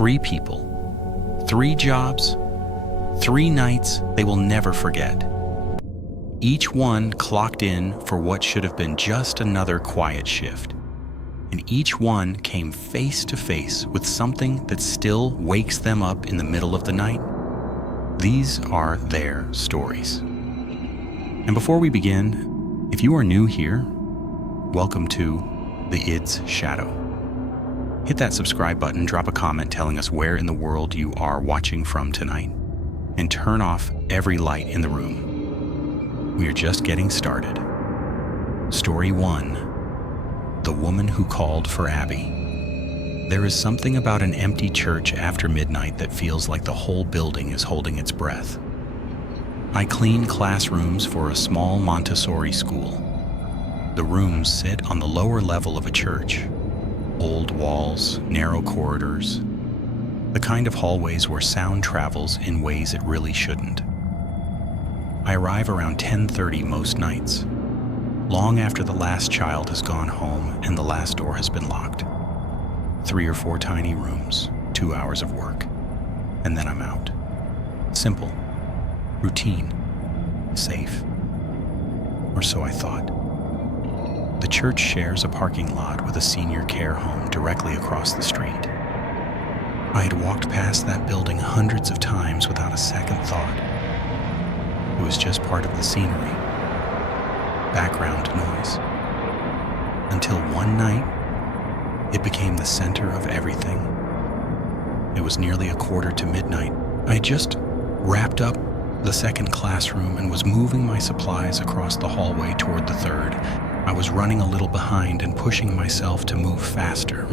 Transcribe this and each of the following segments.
3 people, 3 jobs, 3 nights they will never forget. Each one clocked in for what should have been just another quiet shift. And each one came face to face with something that still wakes them up in the middle of the night. These are their stories. And before we begin, if you are new here, welcome to the ID's Shadow. Hit that subscribe button, drop a comment telling us where in the world you are watching from tonight, and turn off every light in the room. We are just getting started. Story 1. The Woman Who Called for Abby. There is something about an empty church after midnight that feels like the whole building is holding its breath. I clean classrooms for a small Montessori school. The rooms sit on the lower level of a church. Old walls, narrow corridors, the kind of hallways where sound travels in ways it really shouldn't. I arrive around 10:30 most nights, long after the last child has gone home and the last door has been locked. 3 or 4 tiny rooms, 2 hours of work, and then I'm out. Simple, routine, safe. Or so I thought. The church shares a parking lot with a senior care home directly across the street. I had walked past that building hundreds of times without a second thought. It was just part of the scenery. Background noise. Until one night, it became the center of everything. It was nearly 1:45. I had just wrapped up the second classroom and was moving my supplies across the hallway toward the third. I was running a little behind and pushing myself to move faster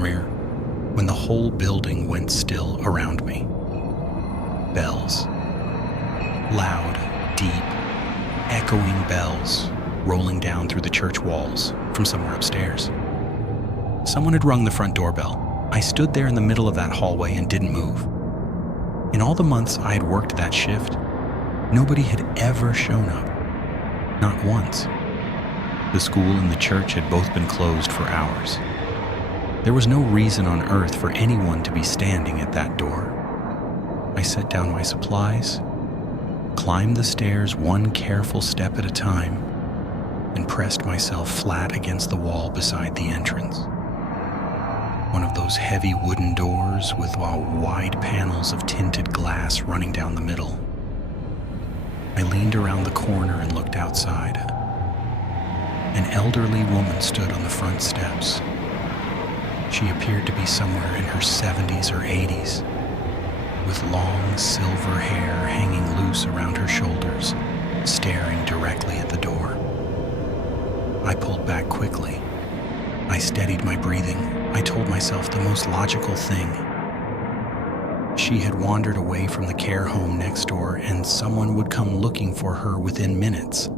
when the whole building went still around me. Bells. Loud, deep, echoing bells rolling down through the church walls from somewhere upstairs. Someone had rung the front doorbell. I stood there in the middle of that hallway and didn't move. In all the months I had worked that shift, nobody had ever shown up. Not once. The school and the church had both been closed for hours. There was no reason on earth for anyone to be standing at that door. I set down my supplies, climbed the stairs one careful step at a time, and pressed myself flat against the wall beside the entrance. One of those heavy wooden doors with wide panels of tinted glass running down the middle. I leaned around the corner and looked outside. An elderly woman stood on the front steps. She appeared to be somewhere in her 70s or 80s, with long silver hair hanging loose around her shoulders, staring directly at the door. I pulled back quickly. I steadied my breathing. I told myself the most logical thing. She had wandered away from the care home next door, and someone would come looking for her within minutes.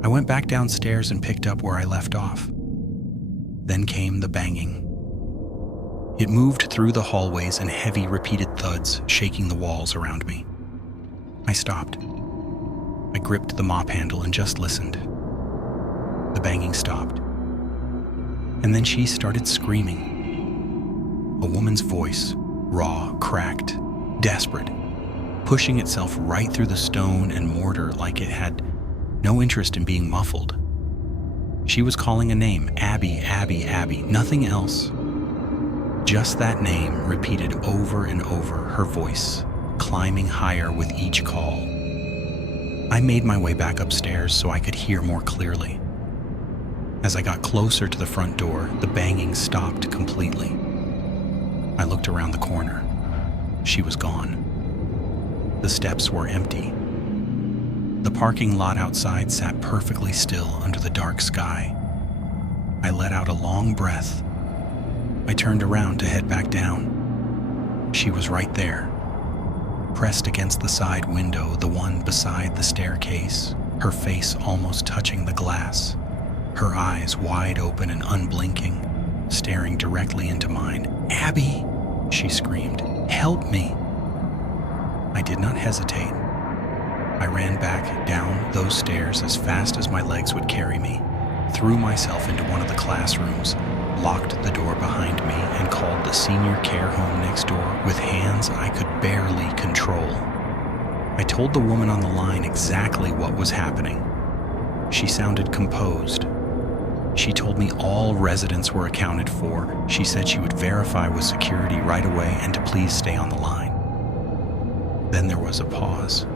I went back downstairs and picked up where I left off. Then came the banging. It moved through the hallways in heavy, repeated thuds, shaking the walls around me. I stopped. I gripped the mop handle and just listened. The banging stopped. And then she started screaming. A woman's voice, raw, cracked, desperate, pushing itself right through the stone and mortar like it had no interest in being muffled. She was calling a name, Abby, Abby, Abby, nothing else. Just that name repeated over and over, her voice climbing higher with each call. I made my way back upstairs so I could hear more clearly. As I got closer to the front door, the banging stopped completely. I looked around the corner. She was gone. The steps were empty. The parking lot outside sat perfectly still under the dark sky. I let out a long breath. I turned around to head back down. She was right there, pressed against the side window, the one beside the staircase, her face almost touching the glass, her eyes wide open and unblinking, staring directly into mine. "Abby!" she screamed. "Help me!" I did not hesitate. I ran back down those stairs as fast as my legs would carry me, threw myself into one of the classrooms, locked the door behind me, and called the senior care home next door with hands I could barely control. I told the woman on the line exactly what was happening. She sounded composed. She told me all residents were accounted for. She said she would verify with security right away and to please stay on the line. Then there was a pause.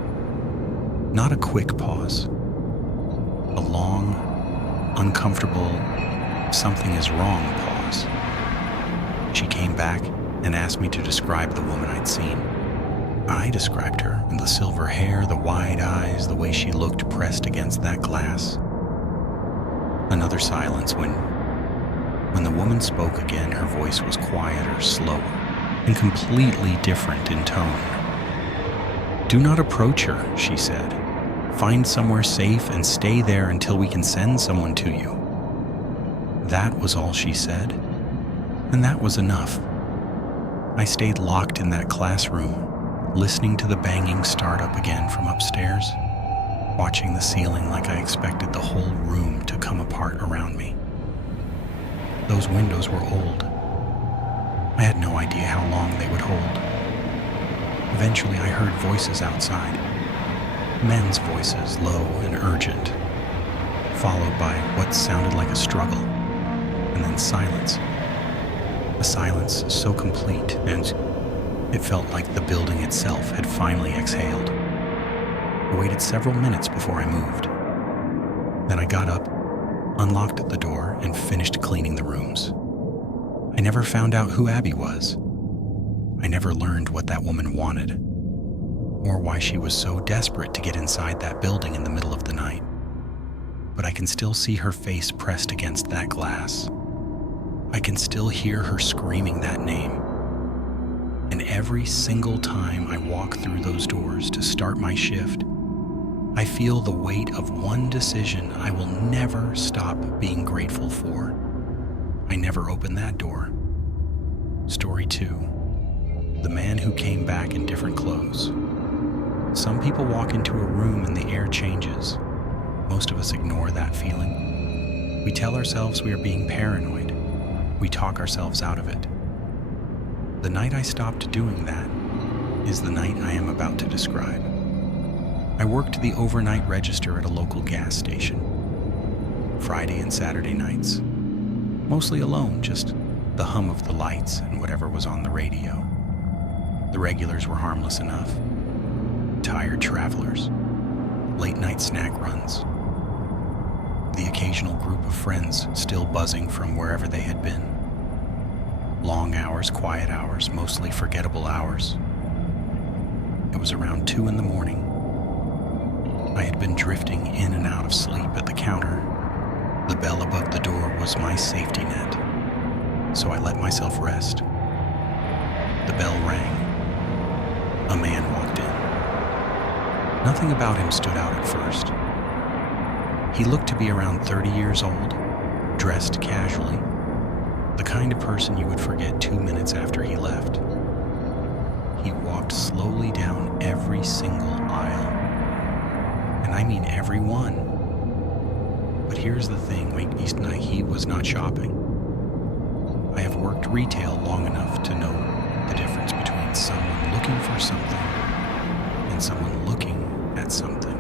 Not a quick pause. A long, uncomfortable, something is wrong pause. She came back and asked me to describe the woman I'd seen. I described her, the silver hair, the wide eyes, the way she looked pressed against that glass. Another silence. When the woman spoke again, her voice was quieter, slower, and completely different in tone. "Do not approach her," she said. "Find somewhere safe and stay there until we can send someone to you." That was all she said, and that was enough. I stayed locked in that classroom, listening to the banging start up again from upstairs, watching the ceiling like I expected the whole room to come apart around me. Those windows were old. I had no idea how long they would hold. Eventually I heard voices outside, men's voices, low and urgent, followed by what sounded like a struggle, and then silence. A silence so complete, and it felt like the building itself had finally exhaled. I waited several minutes before I moved. Then I got up, unlocked the door, and finished cleaning the rooms. I never found out who Abby was. I never learned what that woman wanted, or why she was so desperate to get inside that building in the middle of the night. But I can still see her face pressed against that glass. I can still hear her screaming that name. And every single time I walk through those doors to start my shift, I feel the weight of one decision I will never stop being grateful for. I never opened that door. Story 2. The man who came back in different clothes. Some people walk into a room and the air changes. Most of us ignore that feeling. We tell ourselves we are being paranoid. We talk ourselves out of it. The night I stopped doing that is the night I am about to describe. I worked the overnight register at a local gas station. Friday and Saturday nights. Mostly alone, just the hum of the lights and whatever was on the radio. The regulars were harmless enough. Tired travelers, late night snack runs, the occasional group of friends still buzzing from wherever they had been. Long hours, quiet hours, mostly forgettable hours. It was around 2 a.m. I had been drifting in and out of sleep at the counter. The bell above the door was my safety net, so I let myself rest. The bell rang. A man walked in. Nothing about him stood out at first. He looked to be around 30 years old, dressed casually, the kind of person you would forget 2 minutes after he left. He walked slowly down every single aisle, and I mean every one. But here's the thing, he was not shopping. I have worked retail long enough to know the difference between someone looking for something and someone looking at something.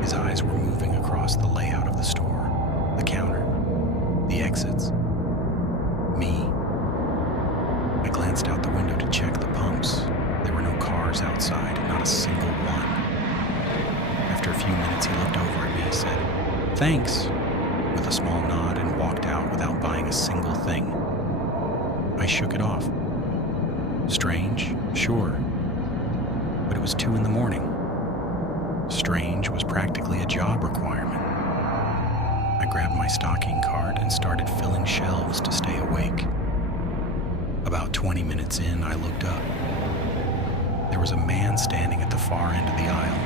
His eyes were moving across the layout of the store, the counter, the exits, me. I glanced out the window to check the pumps. There were no cars outside, not a single one. After a few minutes, he looked over at me and said, "Thanks," with a small nod, and walked out without buying a single thing. I shook it off. Strange, sure, but it was 2 a.m. Strange was practically a job requirement. I grabbed my stocking cart and started filling shelves to stay awake. About 20 minutes in, I looked up. There was a man standing at the far end of the aisle.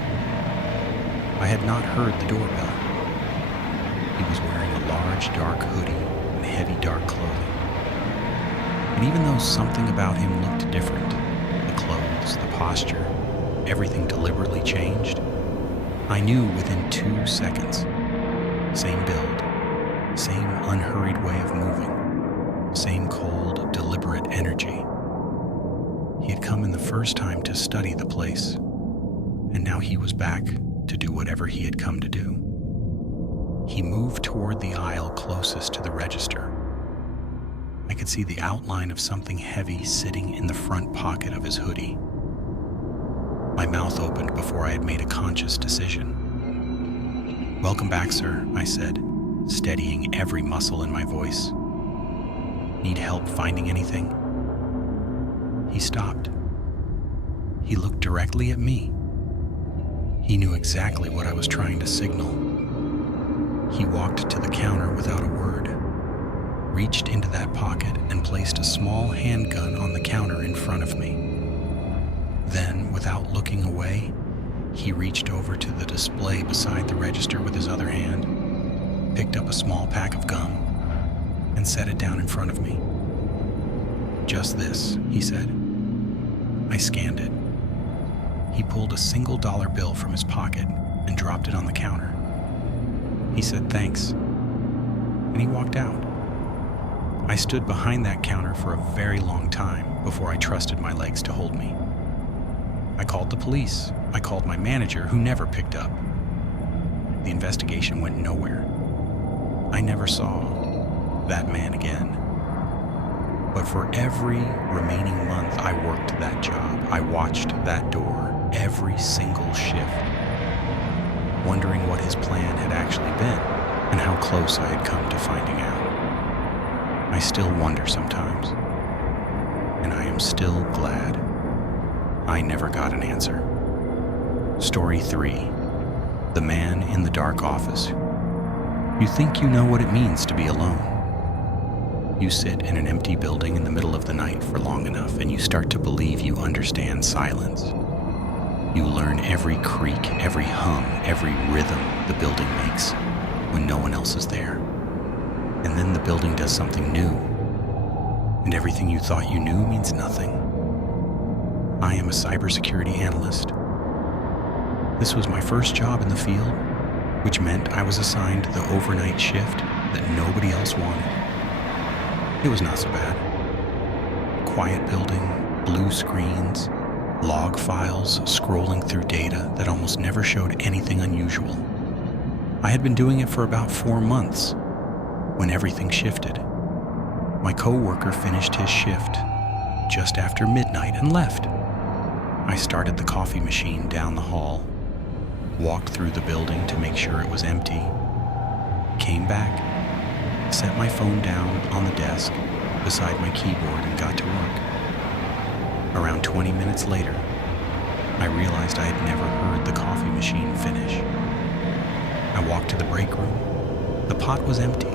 I had not heard the doorbell. He was wearing a large dark hoodie and heavy dark clothing. And even though something about him looked different, the clothes, the posture, everything deliberately changed, I knew within 2 seconds. Same build, Same unhurried way of moving. Same cold, deliberate energy. He had come in the first time to study the place, and now he was back to do whatever he had come to do. He moved toward the aisle closest to the register. I could see the outline of something heavy sitting in the front pocket of his hoodie. My mouth opened before I had made a conscious decision. "Welcome back, sir," I said, steadying every muscle in my voice. "Need help finding anything?" He stopped. He looked directly at me. He knew exactly what I was trying to signal. He walked to the counter without a word, reached into that pocket and placed a small handgun on the counter in front of me. Then, without looking away, he reached over to the display beside the register with his other hand, picked up a small pack of gum, and set it down in front of me. "Just this," he said. I scanned it. He pulled a single dollar bill from his pocket and dropped it on the counter. He said thanks, and he walked out. I stood behind that counter for a very long time before I trusted my legs to hold me. I called the police. I called my manager, who never picked up. The investigation went nowhere. I never saw that man again. But for every remaining month I worked that job, I watched that door every single shift, wondering what his plan had actually been and how close I had come to finding out. I still wonder sometimes, and I am still glad I never got an answer. Story 3. The Man in the Dark Office. You think you know what it means to be alone. You sit in an empty building in the middle of the night for long enough, and you start to believe you understand silence. You learn every creak, every hum, every rhythm the building makes when no one else is there. And then the building does something new, and everything you thought you knew means nothing. I am a cybersecurity analyst. This was my first job in the field, which meant I was assigned the overnight shift that nobody else wanted. It was not so bad. Quiet building, blue screens, log files scrolling through data that almost never showed anything unusual. I had been doing it for about 4 months when everything shifted. My coworker finished his shift just after midnight and left. I started the coffee machine down the hall, walked through the building to make sure it was empty, came back, set my phone down on the desk beside my keyboard and got to work. Around 20 minutes later, I realized I had never heard the coffee machine finish. I walked to the break room. The pot was empty.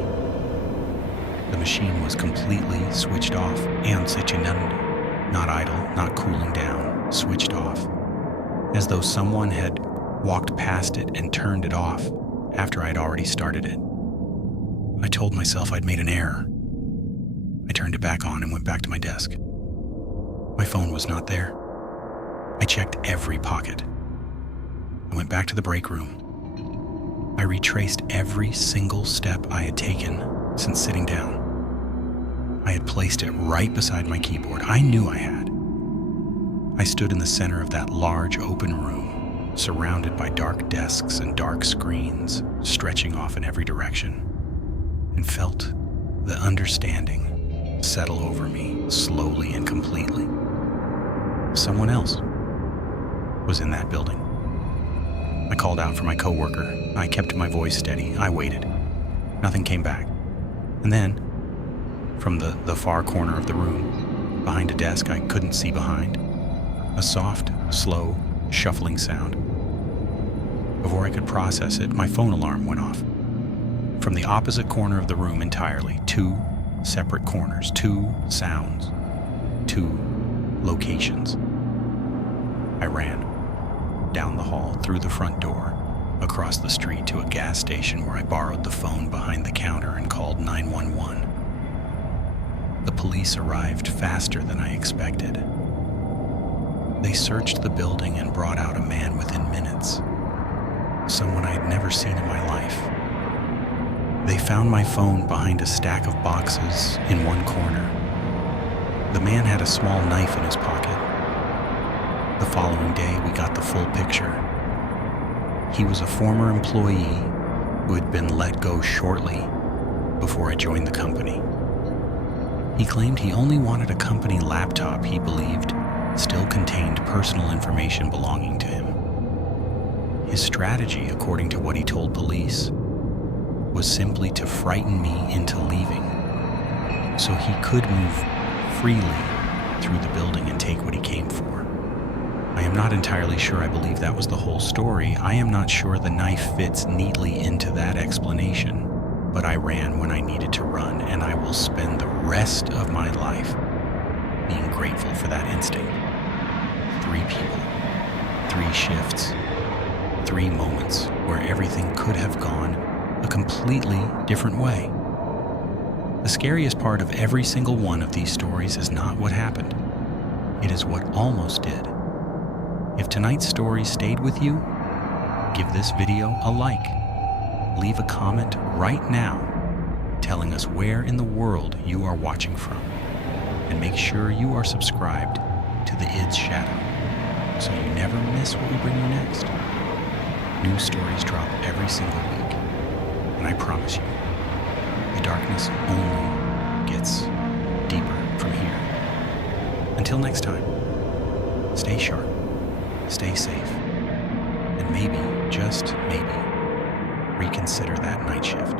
The machine was completely switched off and signaled, not idle, not cooling down, switched off, as though someone had walked past it and turned it off after I'd already started it. I told myself I'd made an error. I turned it back on and went back to my desk. My phone was not there. I checked every pocket. I went back to the break room. I retraced every single step I had taken since sitting down. I had placed it right beside my keyboard. I knew I had. I stood in the center of that large open room, surrounded by dark desks and dark screens stretching off in every direction, and felt the understanding settle over me slowly and completely. Someone else was in that building. I called out for my coworker. I kept my voice steady. I waited. Nothing came back. And then, from the far corner of the room, behind a desk I couldn't see behind, a soft, slow, shuffling sound. Before I could process it, my phone alarm went off. From the opposite corner of the room entirely, 2 separate corners, 2 sounds, 2 locations. I ran down the hall, through the front door, across the street to a gas station where I borrowed the phone behind the counter and called 911. The police arrived faster than I expected. They searched the building and brought out a man within minutes, someone I had never seen in my life. They found my phone behind a stack of boxes in one corner. The man had a small knife in his pocket. The following day, we got the full picture. He was a former employee who had been let go shortly before I joined the company. He claimed he only wanted a company laptop he believed still contained personal information belonging to him. His strategy, according to what he told police, was simply to frighten me into leaving so he could move freely through the building and take what he came for. I am not entirely sure I believe that was the whole story. I am not sure the knife fits neatly into that explanation, but I ran when I needed to run, and I will spend the rest of my life being grateful for that instinct. 3 people, 3 shifts, 3 moments where everything could have gone a completely different way. The scariest part of every single one of these stories is not what happened. It is what almost did. If tonight's story stayed with you, give this video a like. Leave a comment right now telling us where in the world you are watching from. And make sure you are subscribed to the ID's Shadow so you never miss what we bring you next. New stories drop every single week, and I promise you, the darkness only gets deeper from here. Until next time, stay sharp, stay safe, and maybe, just maybe, reconsider that night shift.